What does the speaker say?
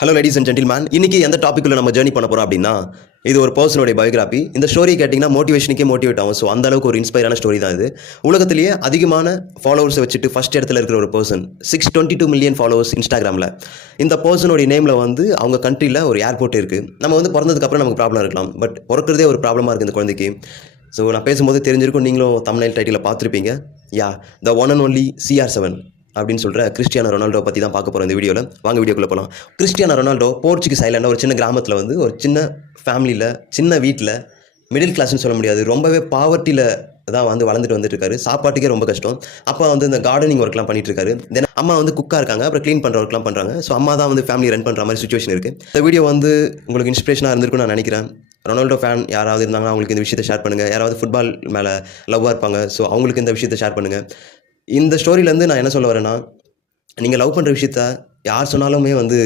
Hello ladies and gentleman, இன்னைக்கு எந்த டாப்பிக்குள்ள நம்ம ஜேர்னி பண்ண போறோம் அப்படின்னா, இது ஒரு பர்சனுடைய பயோகிராபி. இந்த ஸ்டோரி கேட்டிங்கன்னா மோட்டிவேஷனுக்கே மோட்டிவேட் ஆகும். ஸோ அந்த அளவுக்கு ஒரு இன்ஸ்பைரான ஸ்டோரி தான் இது. உலகத்திலேயே அதிகமான ஃபாலோவர்ஸை வச்சுட்டு ஃபர்ஸ்ட் இடத்துல இருக்கிற ஒரு பர்சன், 622 மில்லியன் ஃபாலோவர்ஸ் இன்ஸ்டாகிராமில். இந்த பர்சனுடைய நேமில் வந்து அவங்க கண்ட்ரியில் ஒரு ஏர்போர்ட் இருக்குது. நம்ம வந்து பிறந்ததுக்கப்புறம் நமக்கு ப்ராப்ளம் இருக்கலாம், பட் பிறக்கிறதே ஒரு ப்ராப்ளமாக இருக்குது இந்த குழந்தைக்கு. ஸோ நான் பேசும்போது தெரிஞ்சிருக்கும், நீங்களும் தம்ப்நெயில் டைட்டில் பார்த்துருப்பீங்க. Yeah, the one and only CR7 அப்படின்னு சொல்கிற கிறிஸ்டியானோ ரொனால்டோ பற்றி தான் பார்க்க போகிறோம் இந்த வீடியோவில். வாங்க வீடியோக்குள்ளே போகலாம். கிறிஸ்டியானோ ரொனால்டோ போர்ச்சுகீஸ் ஐலாண்டில் ஒரு சின்ன கிராமத்தில் வந்து ஒரு சின்ன ஃபேமிலியில், சின்ன வீட்டில், மிடில் கிளாஸ்னு சொல்ல முடியாது, ரொம்பவே பாவர்ட்டியில் தான் வந்து வந்துட்டு இருக்காரு. சாப்பாட்டுக்கே ரொம்ப கஷ்டம். அப்பா வந்து இந்த கார்டனிங் ஒர்க்லாம் பண்ணிட்டு இருக்காரு. தென் அம்மா வந்து குக்காக இருக்காங்க, அப்புறம் க்ளீன் பண்ணுற ஒர்க்லாம் பண்ணுறாங்க. ஸோ அம்மா தான் வந்து ஃபேமிலி ரன் பண்ணுற மாதிரி சுச்சுவேஷன் இருக்குது. இந்த வீடியோ வந்து உங்களுக்கு இன்ஸ்பிரேஷனாக இருந்திருக்குன்னு நான் நினைக்கிறேன். ரொனால்டோ ஃபேன் யாராவது இருந்தாங்கன்னா அவங்களுக்கு இந்த விஷயத்தை ஷேர் பண்ணுங்கள். யாராவது ஃபுட்பால் மேலே லவ்வாக இருப்பாங்க, ஸோ அவங்களுக்கு இந்த விஷயத்தை ஷேர் பண்ணுங்கள். இந்த ஸ்டோரியிலேருந்து நான் என்ன சொல்ல வரேன்னா, நீங்கள் லவ் பண்ணுற விஷயத்த யார் சொன்னாலுமே வந்து